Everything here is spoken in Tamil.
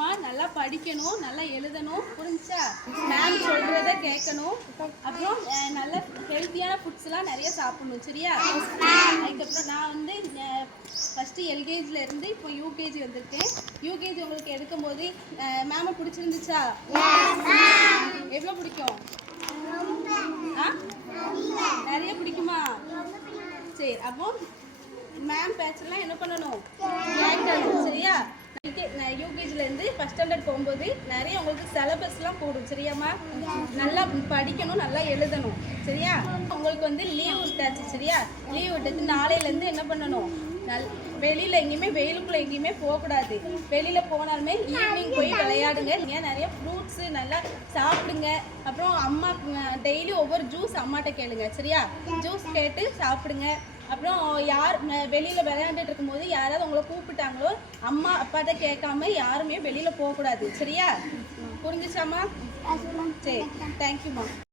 இருங்கம்மா, நல்லா படிக்கணும், நல்லா எழுதணும், புரிஞ்சா? மேம் சொல்றத கேட்கணும். அப்புறம் நல்ல ஹெல்த்தியான ஃபுட்ஸ்லாம் நிறைய சாப்பிடணும், சரியா? அதுக்கப்புறம் நான் வந்து ஃபஸ்ட்டு எல்கேஜில இருந்து இப்போ யூகேஜி வந்திருக்கேன். யூகேஜி உங்களுக்கு எடுக்கும்போது மேமை பிடிச்சிருந்துச்சா? எவ்வளோ பிடிக்கும்? நிறைய பிடிக்குமா? சரி, அப்போ மேம் பேச்செல்லாம் என்ன பண்ணணும்? கேட்கணும், சரியா? யூகேஜிலேருந்து ஃபஸ்ட் ஸ்டாண்டர்ட் போகும்போது நிறைய உங்களுக்கு சிலபஸ்லாம் போடும், சரியாம்மா? நல்லா படிக்கணும், நல்லா எழுதணும், சரியா? உங்களுக்கு வந்து லீவ் விட்டாச்சு, சரியா? லீவ் விட்டது நாளையிலேருந்து என்ன பண்ணணும்? வெளியில் எங்கேயுமே வெயிலுக்குள்ளே எங்கேயுமே போகக்கூடாது. வெளியில் போனாலுமே ஈவினிங் போய் விளையாடுங்க. நீங்கள் நிறைய ஃப்ரூட்ஸு நல்லா சாப்பிடுங்க. அப்புறம் அம்மா டெய்லி ஒவ்வொரு ஜூஸ் அம்மாட்ட கேளுங்க, சரியா? ஜூஸ் கேட்டு சாப்பிடுங்க. அப்புறம் யார் வெளியில் விளையாண்டுட்டு இருக்கும்போது யாராவது உங்களை கூப்பிட்டாங்களோ அம்மா அப்பாட்ட கேட்காம யாருமே வெளியில் போகக்கூடாது, சரியா? புரிஞ்சுச்சாம்மா? சரி, தேங்க்யூம்மா.